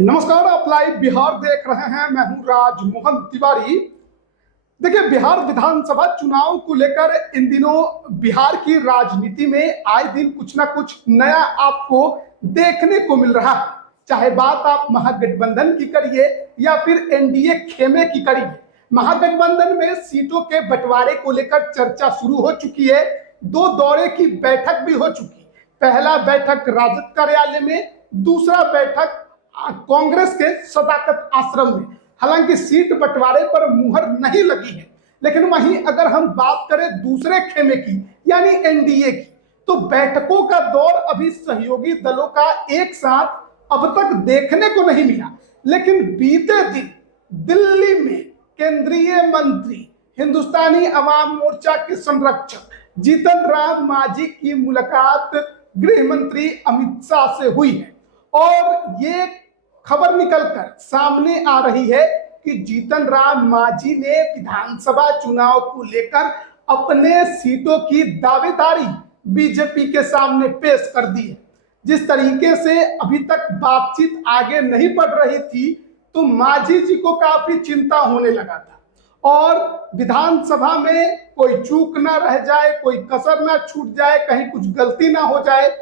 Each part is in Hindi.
नमस्कार, आप लाइव बिहार देख रहे हैं। मैं हूं राजमोहन तिवारी। देखिए, बिहार विधानसभा चुनाव को लेकर इन दिनों बिहार की राजनीति में आए दिन कुछ ना कुछ नया आपको देखने को मिल रहा है। चाहे बात आप महागठबंधन की करिए या फिर एनडीए खेमे की करिए। महागठबंधन में सीटों के बंटवारे को लेकर चर्चा शुरू हो चुकी है। दो दौरे की बैठक भी हो चुकी। पहला बैठक राजद कार्यालय में, दूसरा बैठक कांग्रेस के सदाकत आश्रम में। हालांकि सीट बंटवारे पर मुहर नहीं लगी है, लेकिन वहीं अगर हम बात करें दूसरे खेमे की यानी एनडीए की, तो बैठकों का दौर अभी सहयोगी दलों का एक साथ अब तक देखने को नहीं मिला। लेकिन बीते दिन दिल्ली में केंद्रीय मंत्री, हिंदुस्तानी अवाम मोर्चा के संरक्षक जीतन राम मांझी की मुलाकात गृह मंत्री अमित शाह से हुई है। और ये खबर निकलकर सामने आ रही है कि जीतन राम मांझी ने विधानसभा चुनाव को लेकर अपने सीटों की दावेदारी बीजेपी के सामने पेश कर दी है। जिस तरीके से अभी तक बातचीत आगे नहीं बढ़ रही थी, तो मांझी जी को काफी चिंता होने लगा था और विधानसभा में कोई चूक ना रह जाए, कोई कसर ना छूट जाए, कहीं कुछ गलती ना हो जाए,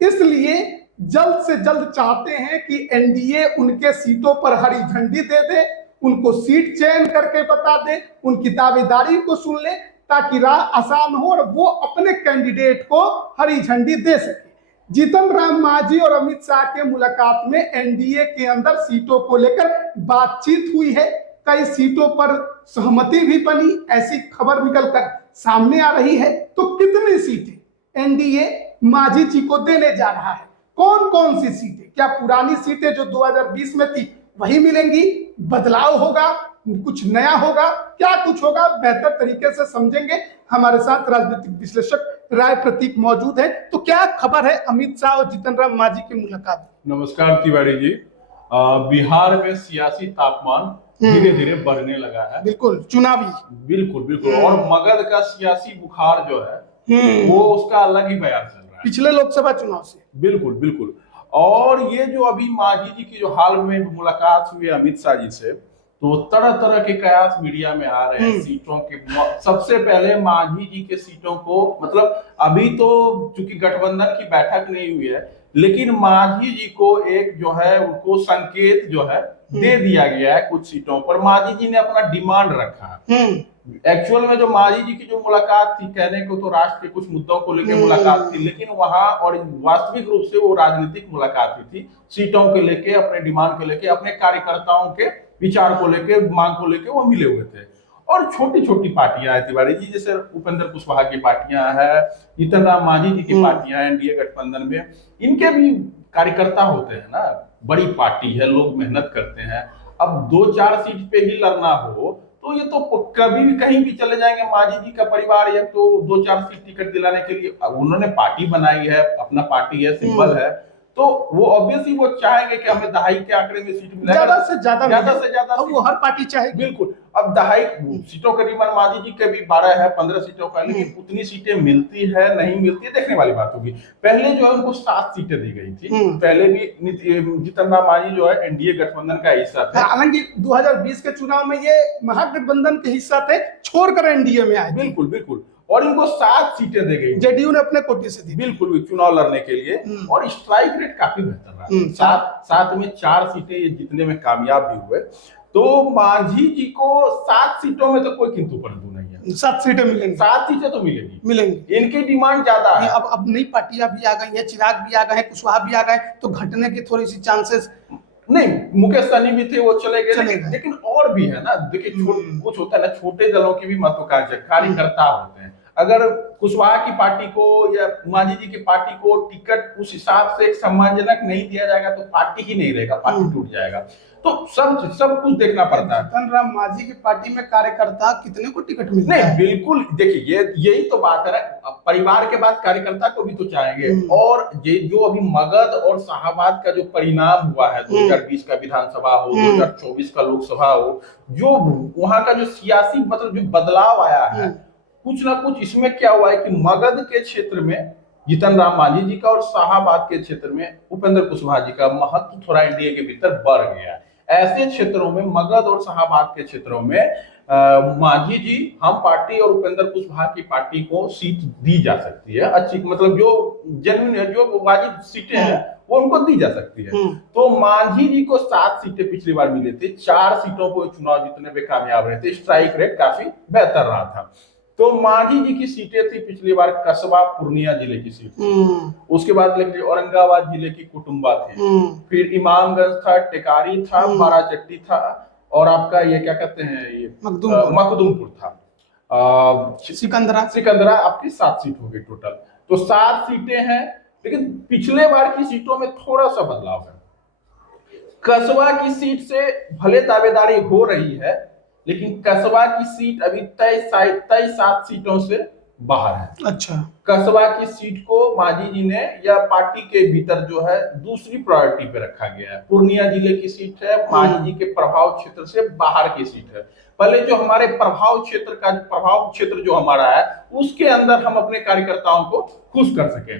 इसलिए जल्द से जल्द चाहते हैं कि एनडीए उनके सीटों पर हरी झंडी दे दे, उनको सीट चयन करके बता दे, उनकी दावेदारी को सुन ले, ताकि राह आसान हो और वो अपने कैंडिडेट को हरी झंडी दे सके। जीतन राम मांझी और अमित शाह के मुलाकात में एनडीए के अंदर सीटों को लेकर बातचीत हुई है। कई सीटों पर सहमति भी बनी, ऐसी खबर निकलकर सामने आ रही है। तो कितनी सीटें एनडीए मांझी जी को देने जा रहा है, कौन कौन सी सीटें, क्या पुरानी सीटें जो 2020 में थी वही मिलेंगी, बदलाव होगा, कुछ नया होगा, क्या कुछ होगा, बेहतर तरीके से समझेंगे। हमारे साथ राजनीतिक विश्लेषक राय प्रतीक मौजूद है। तो क्या खबर है अमित शाह और जीतन राम मांझी की मुलाकात? नमस्कार तिवारी जी। बिहार में सियासी तापमान धीरे धीरे बढ़ने लगा है। बिल्कुल चुनावी, बिल्कुल बिल्कुल। और मगध का सियासी बुखार जो है वो उसका अलग ही बयान चल रहा है पिछले लोकसभा चुनाव से। बिल्कुल बिल्कुल। और ये जो अभी मांझी जी की जो हाल में मुलाकात हुई अमित शाह जी से, तो तरह तरह के कयास मीडिया में आ रहे हैं सीटों के। सबसे पहले मांझी जी के सीटों को, मतलब अभी तो चूंकि गठबंधन की बैठक नहीं हुई है, लेकिन मांझी जी को एक जो है उनको संकेत जो है दे दिया गया है। कुछ सीटों पर मांझी जी ने अपना डिमांड रखा है। एक्चुअल में जो मांझी जी की जो मुलाकात थी, कहने को तो राष्ट्र के कुछ मुद्दों को लेकर मुलाकात थी, लेकिन वहां और वास्तविक रूप से वो राजनीतिक मुलाकात थी। सीटों के लेके, अपने डिमांड को लेके, अपने कार्यकर्ताओं के विचार को लेके, मांग को लेके वो मिले हुए थे। और छोटी छोटी पार्टियां हैं तिवारी जी, जैसे उपेंद्र कुशवाहा की पार्टियां हैं, जीतन राम मांझी जी की पार्टियां हैं एनडीए गठबंधन में, इनके भी कार्यकर्ता होते हैं ना। बड़ी पार्टी है, लोग मेहनत करते हैं। अब 2-4 सीट पे ही लड़ना हो तो ये तो कभी भी कहीं भी चले जाएंगे। मांझी जी का परिवार ये तो 2-4 सीट टिकट दिलाने के लिए उन्होंने पार्टी बनाई है, अपना पार्टी है, सिंबल है, तो वो ऑब्वियसली वो चाहेंगे कि हमें दहाई के आंकड़े में सीट मिले, ज्यादा से ज्यादा वो हर पार्टी चाहे। बिल्कुल। अब दहाई सीटों का डिमांड मांझी जी के भी 12 है, 15 सीटों का, लेकिन उतनी सीटें मिलती है नहीं मिलती है देखने वाली बात होगी। पहले जो है उनको 7 सीटें दी गई थी। पहले भी जीतन राम मांझी जो है एनडीए गठबंधन का हिस्सा थे। हालांकि 2020 के चुनाव में ये महागठबंधन के हिस्सा थे, छोड़कर एनडीए में आए। बिल्कुल बिल्कुल। और इनको 7 सीटें दी गई, जेडीयू ने अपने कोटे से दी। बिल्कुल, चुनाव लड़ने के लिए। और स्ट्राइक रेट काफी बेहतर रहा। साथ में 4 सीटें ये जीतने में कामयाब भी हुए। तो मांझी जी को 7 सीटों में तो कोई किंतु परंतु नहीं है। 7 सीटें मिलेंगी, 7 सीटें तो मिलेंगी। इनकी डिमांड ज्यादा है। अब नई पार्टियां भी आ गई हैं, चिराग भी आ गए हैं, कुशवाहा भी आ गए, तो घटने की थोड़ी सी चांसेस नहीं। मुकेश सहनी भी थे, वो चले गए, लेकिन और भी है ना। देखिए, कुछ होता है ना, छोटे दलों की भी महत्वाकांक्षी कार्यकर्ता होते हैं। अगर कुशवाहा की पार्टी को या मांझी जी की पार्टी को टिकट उस हिसाब से एक सम्मानजनक नहीं दिया जाएगा तो पार्टी ही नहीं रहेगा, पार्टी टूट जाएगा। तो सब कुछ देखना पड़ता है। जीतन राम मांझी की पार्टी में कार्यकर्ता कितने को टिकट मिलता है? नहीं, बिल्कुल। देखिए, यही तो बात है ना, परिवार के बाद कार्यकर्ता को भी तो चाहेंगे। और ये जो अभी मगध और शाहाबाद का जो परिणाम हुआ है, 2020 का विधानसभा हो, 2024 का लोकसभा हो, जो वहां का जो सियासी मतलब जो बदलाव आया है, कुछ ना कुछ इसमें क्या हुआ है कि मगध के क्षेत्र में जीतन राम मांझी जी का और शाहाबाद के क्षेत्र में उपेंद्र कुशवाहा जी का महत्व थोड़ा एनडीए के भीतर बढ़ गया है। ऐसे क्षेत्रों में, मगध और शाहाबाद के क्षेत्रों में मांझी जी, हम पार्टी और उपेंद्र कुशवाहा की पार्टी को सीट दी जा सकती है, अच्छी, मतलब जो जेन्युइन है, जो वाजिब सीटें हैं वो उनको दी जा सकती है। तो मांझी जी को 7 सीटें पिछली बार मिली थी, 4 सीटों को चुनाव जीतने में कामयाब रहे थे, स्ट्राइक रेट काफी बेहतर रहा था। तो मांझी जी की सीटें थी पिछली बार कसबा पूर्णिया जिले की सीट थी, उसके बाद लेकिन औरंगाबाद जिले की कुटुंबा थी, फिर इमामगंज था, टेकारी था, बाराचट्टी था, और आपका ये क्या कहते हैं, ये मखदूमपुर था, सिकंदरा आपकी 7 सीट हो गई टोटल। तो 7 सीटें हैं, लेकिन पिछले बार की सीटों में थोड़ा सा बदलाव है। कसबा की सीट से भले दावेदारी हो रही है, लेकिन कसबा की सीट अभी तय 7 सीटों से बाहर है। अच्छा, कसबा की सीट को मांझी जी ने या पार्टी के भीतर जो है दूसरी प्रायोरिटी पे रखा गया है। पूर्णिया जिले की सीट है, मांझी जी के प्रभाव क्षेत्र से बाहर की सीट है। पहले जो हमारे प्रभाव क्षेत्र जो हमारा है, उसके अंदर हम अपने कार्यकर्ताओं को खुश कर सके।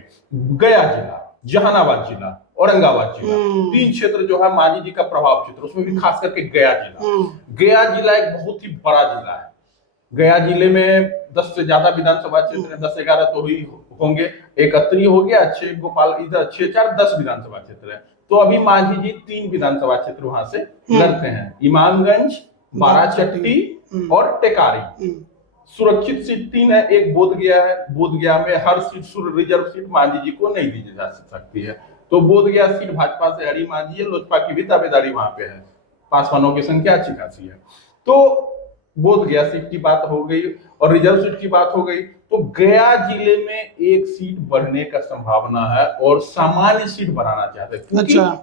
गया जिला, जहानाबाद जिला, औरंगाबाद जिला, 3 क्षेत्र जो है मांझी जी का प्रभाव क्षेत्र, उसमें भी खास करके गया जिला एक बहुत ही बड़ा जिला है। गया जिले में 10 से ज्यादा विधानसभा क्षेत्र है, 10-11 तो ही होंगे, एक अत्रि हो गया, 6 गोपाल, इधर 6-4 10 विधानसभा क्षेत्र है। तो अभी मांझी जी 3 विधानसभा क्षेत्र वहां से लड़ते हैं, इमामगंज, बाराचट्टी और टेकारी। सुरक्षित सीट 3 है, एक बोधगया है, बोधगया में हर सीट रिजर्व सीट मांझी जी को नहीं दी जा सकती है। तो बोधगया सीट भाजपा से हरी मांझी है, लोजपा की भी दावेदारी वहां पे है, पासवानों की संख्या अच्छी खासी है। तो बोधगया सीट की बात हो गई और रिजर्व सीट की बात हो गई। तो गया जिले में 1 सीट बढ़ने का संभावना है और सामान्य सीट बढ़ाना चाहते हैं,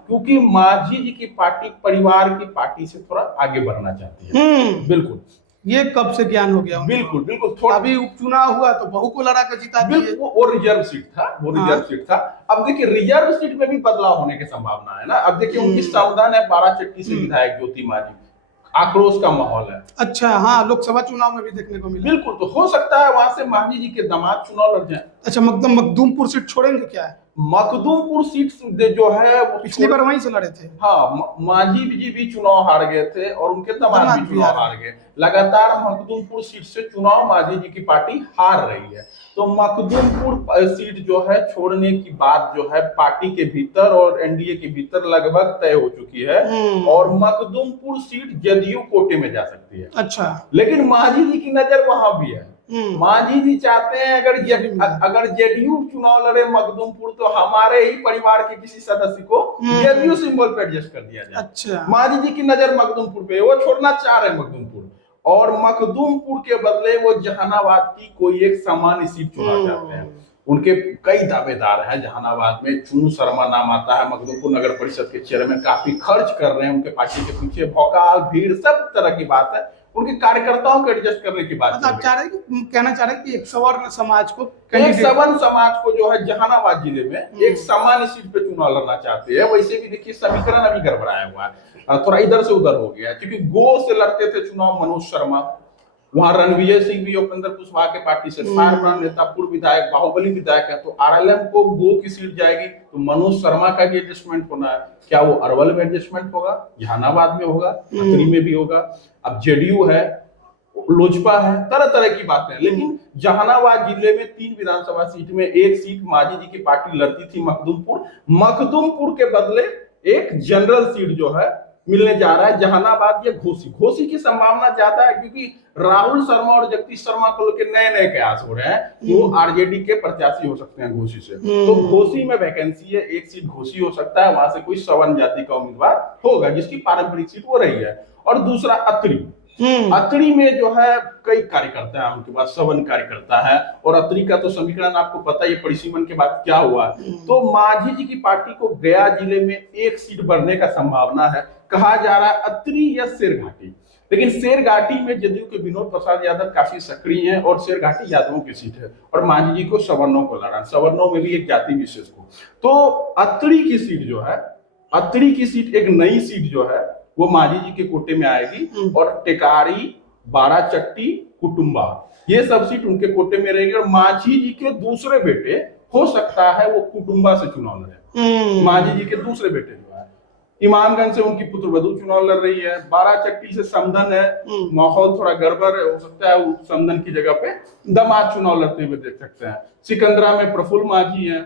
क्योंकि मांझी जी की पार्टी परिवार की पार्टी से थोड़ा आगे बढ़ना चाहती है। बिल्कुल, ये कब से ज्ञान हो गया? बिल्कुल थोड़ा अभी उपचुनाव हुआ तो बहू को लड़ा कर जीता दिए। वो रिजर्व सीट था, अब देखिए रिजर्व सीट में भी बदलाव होने की संभावना है ना। अब देखिए उनकी सावधान है, बाराचट्टी से विधायक ज्योति मांझी, आक्रोश का माहौल है। अच्छा, हाँ, लोकसभा चुनाव में भी देखने को मिला। बिल्कुल, तो हो सकता है वहां से मांझी जी के दामाद चुनाव लड़ जाए। अच्छा, मखदूमपुर सीट छोड़ेंगे क्या है? मखदूमपुर सीट जो है वो पिछली बार वहीं से लड़े थे। हाँ, मांझी जी भी चुनाव हार गए थे और उनके दामाद भी चुनाव हार गए। लगातार मखदूमपुर सीट से चुनाव मांझी जी की पार्टी हार रही है। तो मखदूमपुर सीट जो है छोड़ने की बात जो है पार्टी के भीतर और एनडीए के भीतर लगभग तय हो चुकी है, और मखदूमपुर सीट जदयू कोटे में जा सकती है। अच्छा, लेकिन मांझी जी की नजर वहां भी है। मांझी जी चाहते हैं अगर जेडीयू चुनाव लड़े मखदूमपुर, तो हमारे ही परिवार के किसी सदस्य को जेडीयू सिंबल पे एडजस्ट कर दिया जाए। अच्छा, मांझी जी की नजर मखदूमपुर पे, वो छोड़ना चाह रहे हैं मखदूमपुर, और मखदूमपुर के बदले वो जहानाबाद की कोई एक सामान्य सीट चुनना चाहते हैं। उनके कई दावेदार हैं जहानाबाद में, चुनू शर्मा नाम आता है, मखदूमपुर नगर परिषद के चेयरमैन, काफी खर्च कर रहे हैं उनके पार्टी के पीछे, भौकाल भीड़ सब तरह की बात है, उनके कार्यकर्ताओं को एडजस्ट करने की बात। आप कहना चाह रहे हैं कि एक सवर्ण समाज को जो है जहानाबाद जिले में एक सामान्य सीट पे चुनाव लड़ना चाहते हैं। वैसे भी देखिए समीकरण अभी गड़बड़ाया हुआ है, थोड़ा इधर से उधर हो गया है, क्योंकि गो से लड़ते थे चुनाव मनोज शर्मा, वहां रणविजय सिंह भी उपेंद्र कुशवाहा के पार्टी से फायर नेता, पूर्व विधायक, बाहुबली विधायक है, तो आरएलएम को गो की सीट जाएगी, तो मनोज शर्मा का भी एडजस्टमेंट होना है। क्या वो अरवल में एडजस्टमेंट होगा, जहानाबाद में होगा, खतरी में भी होगा? अब जेडीयू है, लोजपा है, तरह तरह की बातें हैं। लेकिन जहानाबाद जिले में 3 विधानसभा सीट में 1 सीट मांझी जी की पार्टी लड़ती थी मखदूमपुर के बदले एक जनरल सीट जो है मिलने जा रहा है जहानाबाद या घोसी की संभावना ज्यादा है, क्योंकि राहुल शर्मा और जगदीश शर्मा को लेकर नए कयास हो रहे हैं, वो आरजेडी के प्रत्याशी हो सकते हैं घोसी से। तो घोसी में वैकेंसी है, 1 सीट घोसी हो सकता है, वहां से कोई सवर्ण जाति का उम्मीदवार होगा जिसकी पारंपरिक सीट वो रही है। और दूसरा अतरी में जो है कई कार्यकर्ता है उनके पास, सवर्ण कार्यकर्ता है, और अतरी का तो समीकरण आपको पता है परिसीमन के बाद क्या हुआ। तो मांझी जी की पार्टी को गया जिले में 1 सीट बढ़ने का संभावना है। कहा जा रहा है अतरी या शेरघाटी, लेकिन शेरघाटी में जदयू के विनोद प्रसाद यादव काफी सक्रिय हैं और शेरघाटी यादवों की सीट है, और मांझी जी को सवर्णों को लड़ा, सवर्णों में भी एक जाति विशेष को। तो अतरी की सीट एक नई सीट जो है वो मांझी जी के कोटे में आएगी, और टेकारी, बाराचट्टी, कुटुंबा, ये सब सीट उनके कोटे में रहेगी। और मांझी जी के दूसरे बेटे हो सकता है वो कुटुंबा से चुनाव लड़े। मांझी जी के दूसरे बेटे जो है इमामगंज से उनकी पुत्रवधू चुनाव लड़ रही है। बाराचट्टी से समधन है, माहौल थोड़ा गड़बड़ है, हो सकता है समधन की जगह पे दामाद चुनाव लड़ते हुए देख सकते हैं। सिकंदरा में प्रफुल्ल मांझी है,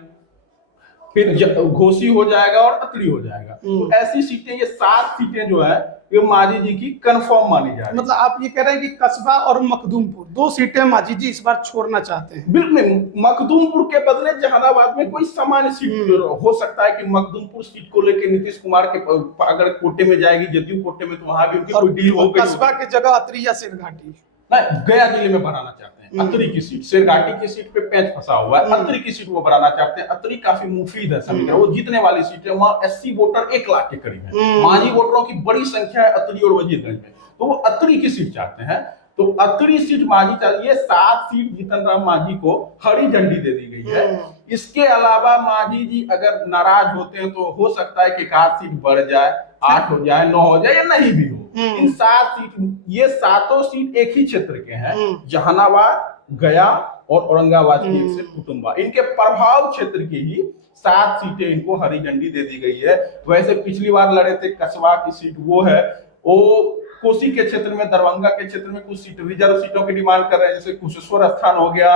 फिर घोसी हो जाएगा और अतरी हो जाएगा। तो ऐसी सीटें, ये 7 सीटें जो है ये मांझी जी की कंफर्म मानी जा रही है। मतलब आप ये कह रहे हैं कि कस्बा और मखदूमपुर 2 सीटें मांझी जी इस बार छोड़ना चाहते हैं? बिल्कुल नहीं, मखदूमपुर के बदले जहानाबाद में कोई सामान्य सीट हो सकता है कि मखदूमपुर सीट को लेकर नीतीश कुमार के अगर कोटे में जाएगी, जदयू कोटे में, तो वहां भी उनकी कोई डील हो गई। कस्बा की जगह अतरी या शेरघाटी? नहीं, गया जिले में बनाना चाहते हैं अतरी की सीट। शेरघाटी की सीट पे पेंच फंसा हुआ है, अतरी की सीट वो बनाना चाहते हैं। अतरी काफी मुफीद है समीकरण, वो जीतने वाली सीट है। वहां एससी वोटर 1 लाख के करीब है, मांझी वोटरों की बड़ी संख्या है अतरी और वजीरगंज में, तो वो अतरी की सीट चाहते हैं। तो अतरी सीट मांझी चाहिए। ये 7 सीट जीतन राम मांझी को हरी झंडी दे दी गई है। इसके अलावा मांझी जी अगर नाराज होते हैं तो हो सकता है कि 1 सीट बढ़ जाए, 8 हो जाए, 9 हो जाए या नहीं भी हो। इन 7 सीट, ये 7 सीट एक ही क्षेत्र के हैं, जहानाबाद, गया और औरंगाबाद की एक सीट कुटुंबा। इनके प्रभाव क्षेत्र की ही 7 सीटें इनको हरी झंडी दे दी गई है। वैसे पिछली बार लड़े थे कसबा की सीट, वो है वो कोसी के क्षेत्र में, दरभंगा के क्षेत्र में कुछ सीट रिजर्व सीटों की डिमांड कर रहे हैं, जैसे कुशेश्वर स्थान हो गया,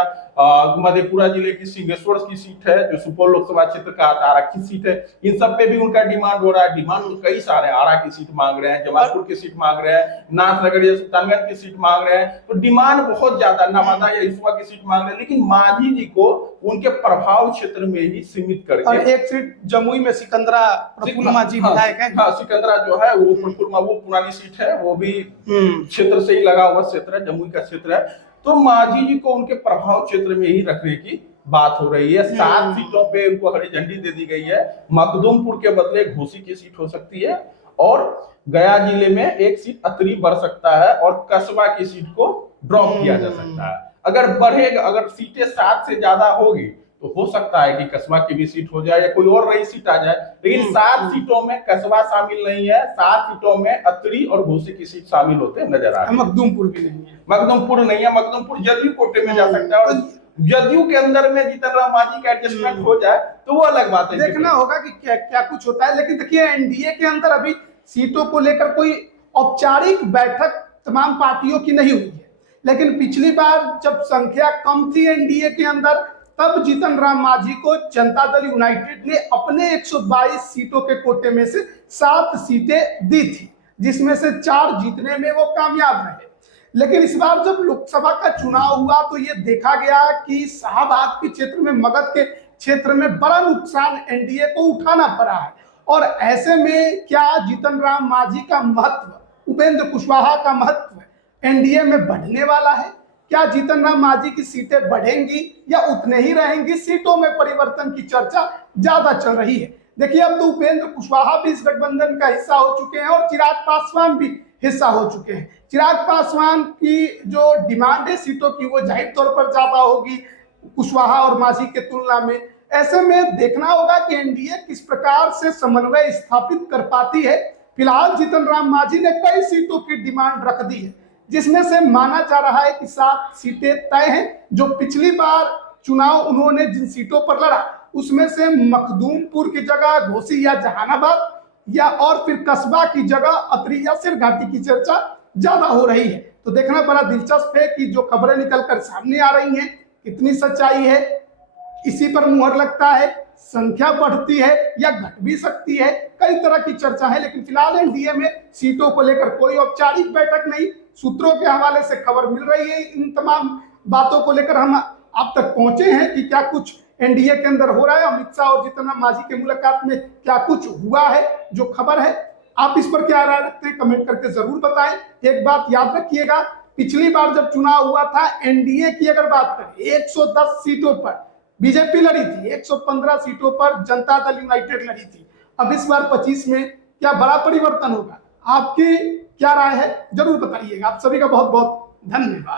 मधेपुरा जिले की सिंहेश्वर की सीट है जो सुपौल लोकसभा क्षेत्र का आरक्षित सीट है। इन सब पे भी उनका डिमांड हो रहा है। डिमांड तो कई सारे, आरा की सीट मांग रहे हैं, जमालपुर की सीट मांग रहे हैं, नाथनगर सुल्तानगंज की सीट मांग रहे हैं। तो डिमांड बहुत ज्यादा, नवादा या इसवा की सीट मांग रहे हैं। लेकिन मांझी जी को उनके प्रभाव क्षेत्र में ही सीमित करके, और एक सीट जमुई में सिकंदरा प्रफुल्ल मांझी विधायक है। हाँ, सिकंदरा जो है वो प्रफुल्ल, वो पुरानी सीट है, वो भी क्षेत्र से ही लगा हुआ क्षेत्र है, जमुई का क्षेत्र है। तो मांझी जी को उनके प्रभाव क्षेत्र में ही रखने की बात हो रही है। 7 सीटों पे उनको हरी झंडी दे दी गई है। मखदूमपुर के बदले घोसी की सीट हो सकती है और गया जिले में एक सीट अतरी बढ़ सकता है और कसबा की सीट को ड्रॉप किया जा सकता है। अगर बढ़ेगा, अगर सीटें 7 से ज्यादा होगी तो हो सकता है कि कसबा की भी सीट हो जाए या कोई और नई सीट आ जाए। लेकिन 7 सीटों में कसबा शामिल नहीं है, 7 सीटों में अतरी और घोसी की सीट शामिल होते नजर आ रहे हैं। मखदूमपुर भी नहीं है। मखदूमपुर नहीं है, मखदूमपुर जदयू कोटे में जा सकता है और जदयू के अंदर में जीतन राम मांझी का एडजस्टमेंट हो जाए तो वो अलग बात है। देखना होगा कि क्या क्या कुछ होता है। लेकिन देखिए, एनडीए के अंदर अभी सीटों को लेकर कोई औपचारिक बैठक तमाम पार्टियों की नहीं हुई है। लेकिन पिछली बार जब संख्या कम थी एनडीए के अंदर, तब जीतन राम मांझी को जनता दल यूनाइटेड ने अपने 122 सीटों के कोटे में से 7 सीटें दी थी, जिसमें से 4 जीतने में वो कामयाब रहे। लेकिन इस बार जब लोकसभा का चुनाव हुआ तो ये देखा गया कि शाहबाद के क्षेत्र में, मगध के क्षेत्र में बड़ा नुकसान एनडीए को उठाना पड़ा है। और ऐसे में क्या जीतन राम मांझी का महत्व, उपेंद्र कुशवाहा का महत्व एनडीए में बढ़ने वाला है? क्या जीतन राम मांझी की सीटें बढ़ेंगी या उतने ही रहेंगी? सीटों में परिवर्तन की चर्चा ज्यादा चल रही है। देखिए, अब तो उपेंद्र कुशवाहा भी इस गठबंधन का हिस्सा हो चुके हैं और चिराग पासवान भी हिस्सा हो चुके हैं। चिराग पासवान की जो डिमांड है सीटों की, वो जाहिर तौर पर ज्यादा होगी कुशवाहा और मांझी के तुलना में। ऐसे में देखना होगा कि एनडीए किस प्रकार से समन्वय स्थापित कर पाती है। फिलहाल जीतन राम मांझी ने कई सीटों की डिमांड रख दी है, जिसमें से माना जा रहा है कि 7 सीटें तय हैं। जो पिछली बार चुनाव उन्होंने जिन सीटों पर लड़ा, उसमें से मखदूमपुर की जगह घोसी या जहानाबाद, या और फिर कस्बा की जगह अतरी या शेरघाटी की चर्चा ज्यादा हो रही है। तो देखना बड़ा दिलचस्प है कि जो खबरें निकलकर सामने आ रही हैं कितनी सच्चाई है, इसी पर मुहर लगता है। संख्या बढ़ती है या घट भी सकती है, कई तरह की चर्चा है। लेकिन फिलहाल एनडीए में सीटों को लेकर कोई औपचारिक बैठक नहीं। सूत्रों के हवाले से खबर मिल रही है। इन तमाम बातों को लेकर हम आप तक पहुंचे हैं कि क्या कुछ एनडीए के अंदर हो रहा है। अमित शाह और जीतन राम मांझी के मुलाकात में क्या कुछ हुआ है, जो खबर है, आप इस पर क्या राय रखते हैं कमेंट करके जरूर बताएं। एक बात याद रखिएगा, पिछली बार जब चुनाव हुआ था एनडीए की अगर बात करें, 110 सीटों पर बीजेपी लड़ी थी, 115 सीटों पर जनता दल यूनाइटेड लड़ी थी। अब इस बार 25 में क्या बड़ा परिवर्तन होगा? आपकी क्या राय है जरूर बताइएगा। आप सभी का बहुत बहुत धन्यवाद।